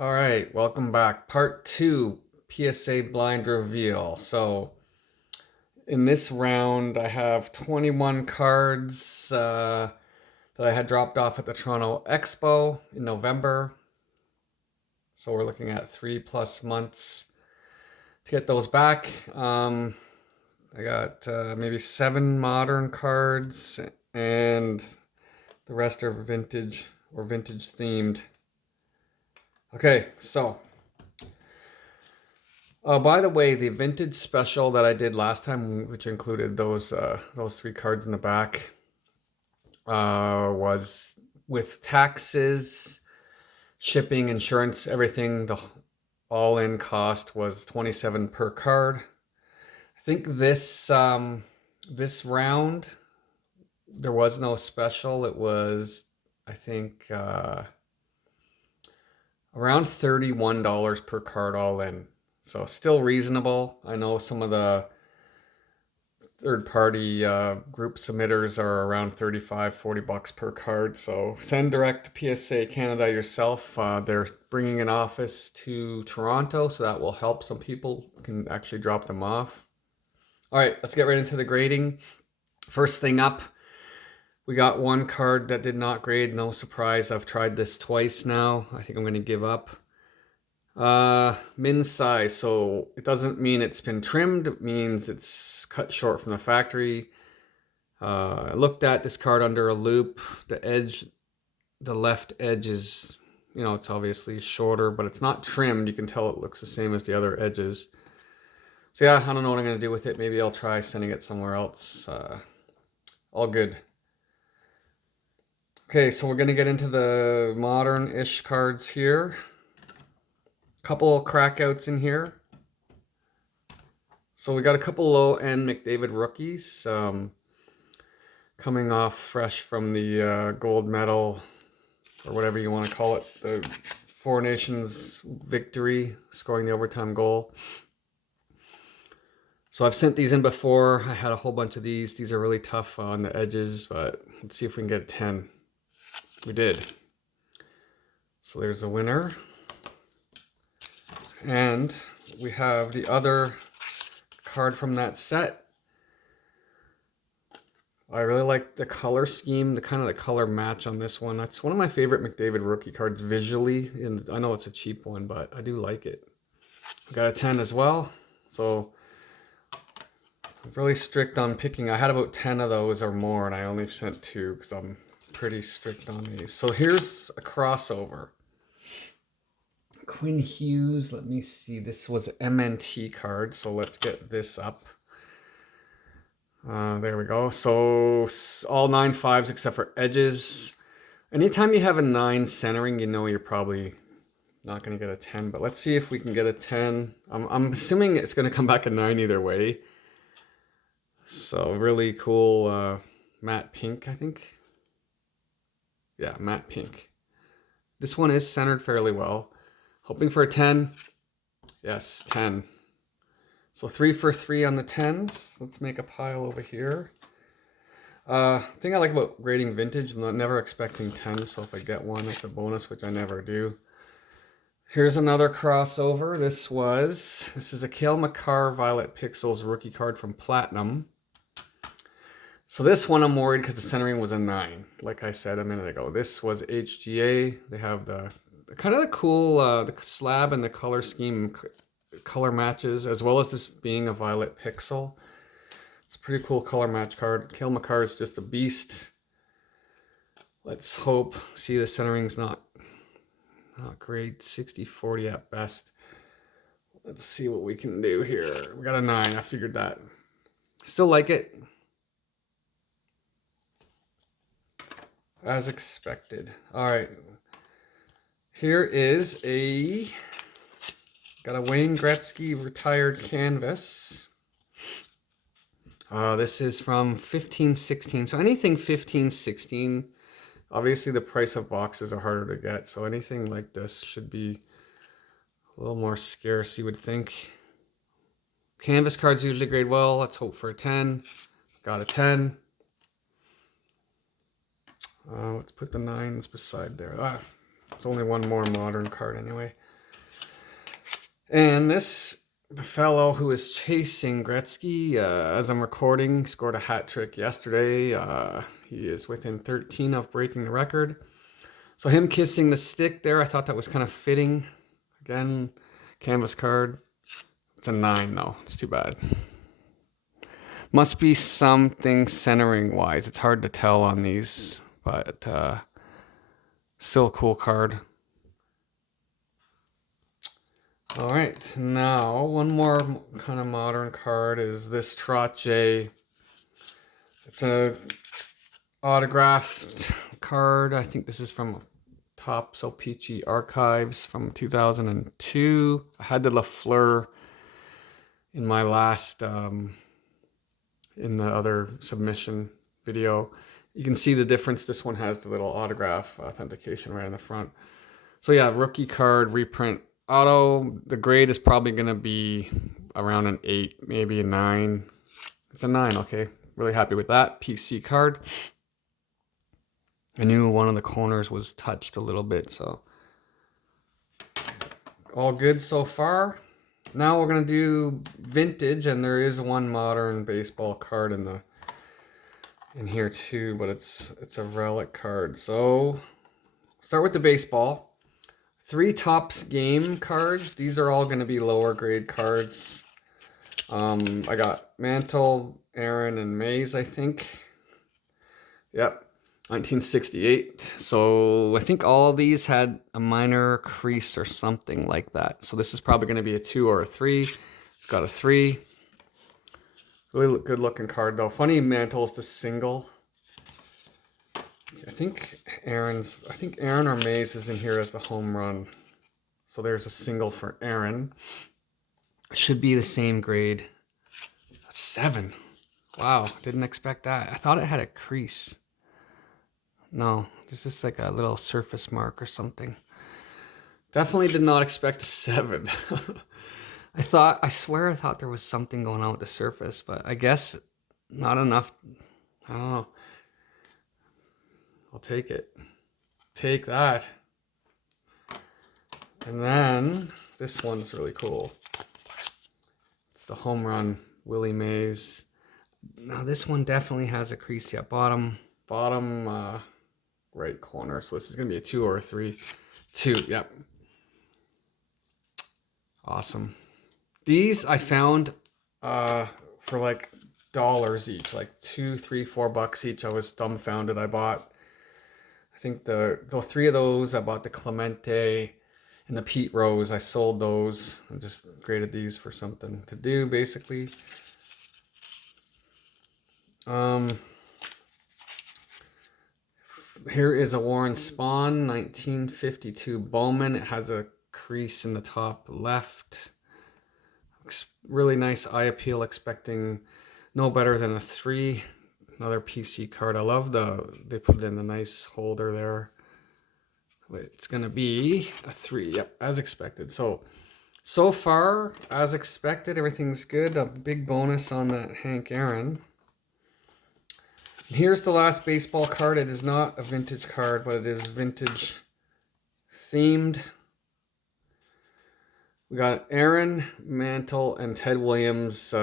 All right, welcome back. Part two, PSA blind reveal. So in this round, I have 21 cards that I had dropped off at the Toronto Expo in November. So we're looking at 3+ months to get those back. I got maybe 7 modern cards, and the rest are vintage or vintage themed. Okay, so by the way, the vintage special that I did last time, which included those 3 cards in the back, was with taxes, shipping, insurance, everything. The all-in cost was 27 per card. I think this round there was no special. It was, I think, around $31 per card all in. So still reasonable. I know some of the third-party group submitters are around 35, $40 per card. So send direct to PSA Canada yourself. They're bringing an office to Toronto, so that will help. Some people can actually drop them off. All right, let's get right into the grading. First thing up, we got 1 card that did not grade. No surprise. I've tried this twice now. I think I'm going to give up. Min size, so it doesn't mean it's been trimmed. It means it's cut short from the factory. I looked at this card under a loop. The left edge is, it's obviously shorter, but it's not trimmed. You can tell it looks the same as the other edges. So yeah, I don't know what I'm going to do with it. Maybe I'll try sending it somewhere else. All good. Okay, so we're going to get into the modern-ish cards here. Couple crackouts in here. So we got a couple low-end McDavid rookies coming off fresh from the gold medal, or whatever you want to call it, the Four Nations victory, scoring the overtime goal. So I've sent these in before. I had a whole bunch of these. These are really tough on the edges, but let's see if we can get a 10. We did. So there's a winner. And we have the other card from that set. I really like the color scheme, the color match on this one. That's one of my favorite McDavid rookie cards visually, and I know it's a cheap one, but I do like it. I got a 10 as well, so I'm really strict on picking. I had about 10 of those or more, and I only sent 2 because I'm pretty strict on these. So here's a crossover. Quinn Hughes, let me see. This was MNT card, so let's get this up. There we go. So all 9 5s except for edges. Anytime you have a 9 centering, you know you're probably not going to get a 10. But let's see if we can get a 10. I'm assuming it's going to come back a 9 either way. So really cool matte pink, I think. Yeah, matte pink. This one is centered fairly well. Hoping for a 10. Yes, 10. So 3 for 3 on the 10s. Let's make a pile over here. Thing I like about grading vintage, I'm never expecting 10s, so if I get one, it's a bonus, which I never do. Here's another crossover. This is a Cale Makar Violet Pixels rookie card from Platinum. So this one I'm worried because the centering was a 9, like I said a minute ago. This was HGA. They have the kind of the cool the slab and the color scheme, color matches, as well as this being a violet pixel. It's a pretty cool color match card. Cale Makar is just a beast. Let's hope. See, the centering's not great. 60-40 at best. Let's see what we can do here. We got a 9. I figured that. Still like it. As expected. All right. Here is got a Wayne Gretzky retired canvas. This is from 15-16. So anything 15-16, obviously the price of boxes are harder to get. So anything like this should be a little more scarce, you would think. Canvas cards usually grade well. Let's hope for a 10. Got a 10. Let's put the 9s beside there. There's only one more modern card anyway. And this, the fellow who is chasing Gretzky, as I'm recording, scored a hat trick yesterday. He is within 13 of breaking the record. So him kissing the stick there, I thought that was kind of fitting. Again, canvas card. It's a 9 though. It's too bad. Must be something centering wise. It's hard to tell on these, but still a cool card. All right, now one more kind of modern card is this Trottier. It's a autographed card. I think this is from Topps O-Pee-Chee Archives from 2002. I had the Lafleur in my last, in the other submission video. You can see the difference. This one has the little autograph authentication right in the front. So yeah, rookie card, reprint auto. The grade is probably going to be around an 8, maybe a 9. It's a 9, okay. Really happy with that. PC card. I knew one of the corners was touched a little bit, so all good so far. Now we're going to do vintage, and there is one modern baseball card in here too, but it's a relic card. So start with the baseball. 3 Topps game cards. These are all going to be lower grade cards. I got Mantle, Aaron, and Mays, I think. Yep, 1968. So I think all of these had a minor crease or something like that. So this is probably going to be a 2 or a 3. Got a 3. Really good looking card though. Funny Mantle's the single. I think Aaron or Mays is in here as the home run. So there's a single for Aaron. Should be the same grade. 7. Wow, didn't expect that. I thought it had a crease. No, there's just like a little surface mark or something. Definitely did not expect a 7. I swear I thought there was something going on with the surface, but I guess not enough. I don't know. I'll take it. Take that. And then this one's really cool. It's the home run, Willie Mays. Now this one definitely has a crease, yeah, bottom right corner. So this is gonna be a 2 or a 3. 2, yep. Awesome. These I found for like dollars each, like $2, $3, $4 each. I was dumbfounded. I bought, I think the 3 of those. I bought the Clemente and the Pete Rose. I sold those. I just graded these for something to do, basically. Here is a Warren Spahn 1952 Bowman. It has a crease in the top left. Really nice eye appeal, expecting no better than a 3. Another PC card. I love they put it in the nice holder there. It's gonna be a 3, yep, as expected. So far, as expected, everything's good. A big bonus on that Hank Aaron. Here's the last baseball card. It is not a vintage card, but it is vintage themed. We got Aaron, Mantle, and Ted Williams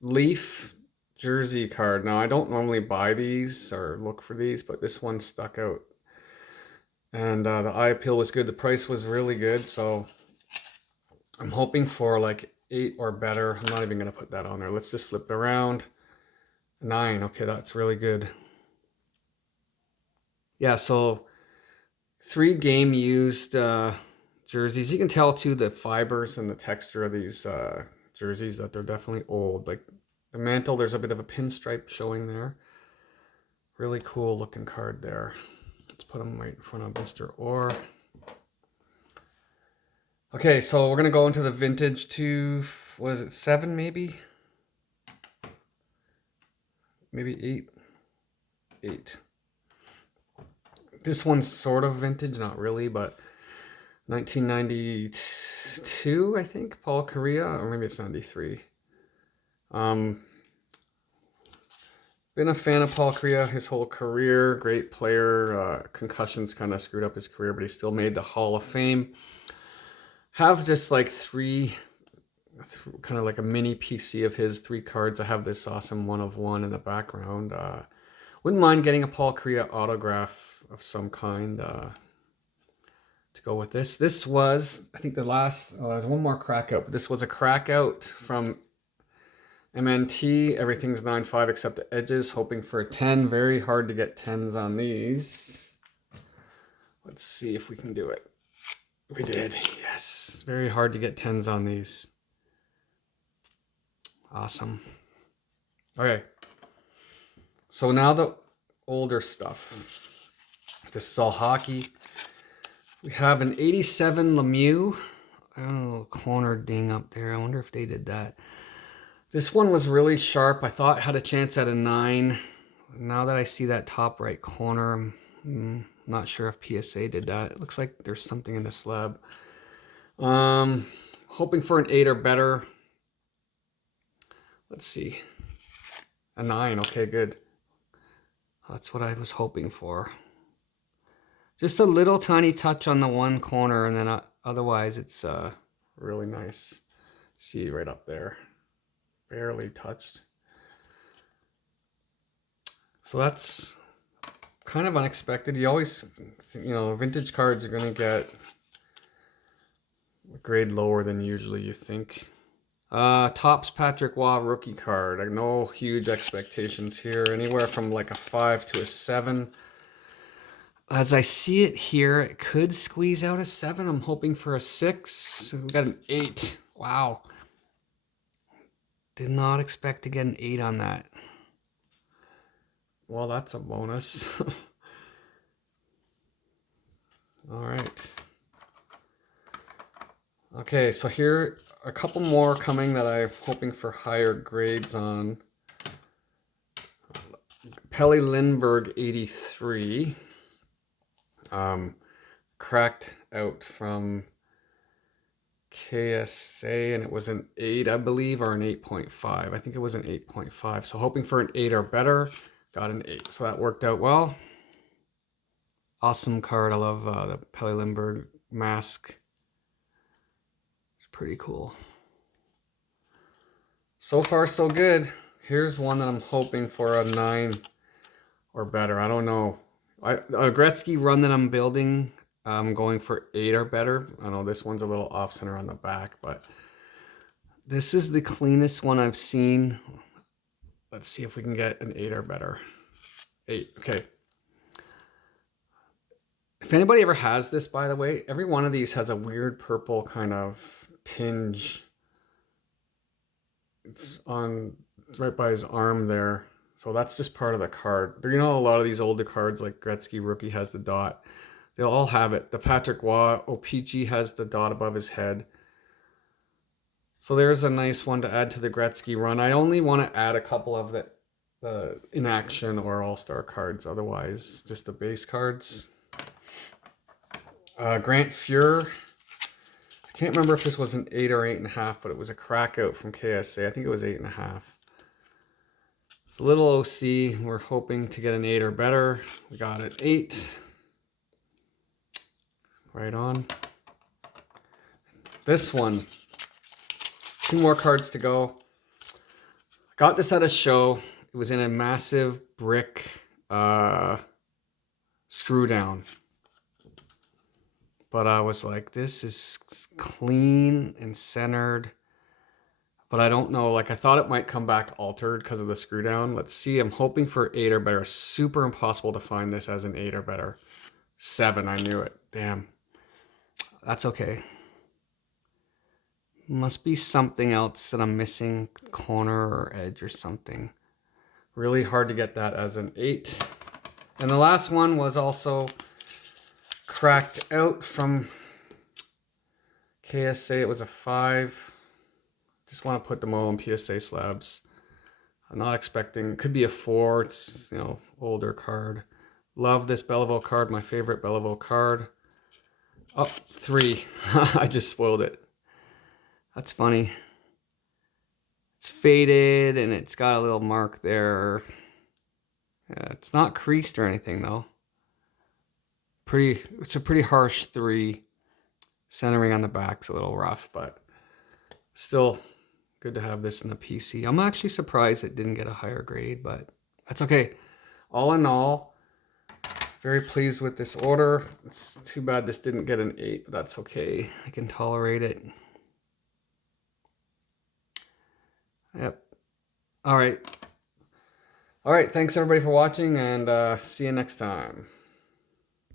Leaf jersey card. Now, I don't normally buy these or look for these, but this one stuck out. And the eye appeal was good. The price was really good, so I'm hoping for like 8 or better. I'm not even going to put that on there. Let's just flip it around. 9. Okay, that's really good. Yeah, so 3 game used jerseys. You can tell too the fibers and the texture of these jerseys that they're definitely old. Like the Mantle, there's a bit of a pinstripe showing there. Really cool looking card there. Let's put them right in front of Mr. Orr. Okay, so we're gonna go into the vintage to, what is it, 7 maybe? Maybe 8. 8. This one's sort of vintage, not really, but 1992, I think, Paul Correa, or maybe it's 93. Been a fan of Paul Kariya his whole career. Great player. Concussions kind of screwed up his career, but he still made the Hall of Fame. Have just like three, kind of like a mini PC of his, 3 cards. I have this awesome 1 of 1 in the background. Wouldn't mind getting a Paul Kariya autograph of some kind to go with this. This was, I think the last, there's one more crack out, but this was a crack out from MNT. Everything's 9.5 except the edges, hoping for a 10. Very hard to get 10s on these. Let's see if we can do it. We did, yes. Very hard to get 10s on these. Awesome. Okay. So now the older stuff. This is all hockey. We have an 87 Lemieux. Oh, corner ding up there. I wonder if they did that. This one was really sharp. I thought it had a chance at a 9. Now that I see that top right corner, I'm not sure if PSA did that. It looks like there's something in the slab. Hoping for an 8 or better. Let's see. A 9. Okay, good. That's what I was hoping for. Just a little tiny touch on the one corner, and then otherwise it's really nice. See right up there. Barely touched. So that's kind of unexpected. You always, vintage cards are going to get a grade lower than usually you think. Topps Patrick Waugh rookie card. No huge expectations here. Anywhere from like a 5 to a 7. As I see it here, it could squeeze out a 7. I'm hoping for a 6. We got an 8. Wow. Did not expect to get an 8 on that. Well, that's a bonus. All right. Okay, so here are a couple more coming that I'm hoping for higher grades on. Pelle Lindbergh 83. Cracked out from KSA, and it was an 8, I believe, or an 8.5. I think it was an 8.5. So hoping for an 8 or better. Got an 8. So that worked out well. Awesome card. I love the Pelle Lindbergh mask. It's pretty cool. So far, so good. Here's one that I'm hoping for a 9 or better. I don't know. A Gretzky run that I'm building, I'm going for 8 or better. I know this one's a little off center on the back, but this is the cleanest one I've seen. Let's see if we can get an 8 or better. 8, okay. If anybody ever has this, by the way, every one of these has a weird purple kind of tinge. It's right by his arm there. So that's just part of the card. You know, a lot of these older cards, like Gretzky rookie has the dot. They'll all have it. The Patrick Waugh OPG has the dot above his head. So there's a nice one to add to the Gretzky run. I only want to add a couple of the in action or all-star cards. Otherwise, just the base cards. Grant Fuhr. I can't remember if this was an 8 or 8.5, but it was a crack out from KSA. I think it was 8.5. It's a little OC. We're hoping to get an 8 or better. We got an 8. Right on. This one. 2 more cards to go. Got this at a show. It was in a massive brick screw down. But I was like, this is clean and centered. But I don't know, like I thought it might come back altered because of the screw down. Let's see, I'm hoping for 8 or better. Super impossible to find this as an 8 or better. 7, I knew it. Damn. That's okay. Must be something else that I'm missing, corner or edge or something. Really hard to get that as an 8. And the last one was also cracked out from KSA. It was a 5. Just want to put them all on PSA slabs. I'm not expecting, could be a 4. It's, older card. Love this Belleville card, my favorite Belleville card. Oh, 3. I just spoiled it. That's funny. It's faded and it's got a little mark there. It's not creased or anything though. It's a pretty harsh 3. Centering on the back's a little rough, but still good to have this in the PC. I'm actually surprised it didn't get a higher grade, but that's okay. All in all, very pleased with this order. It's too bad this didn't get an 8, but that's okay. I can tolerate it. Yep. All right. All right. Thanks everybody for watching, and see you next time.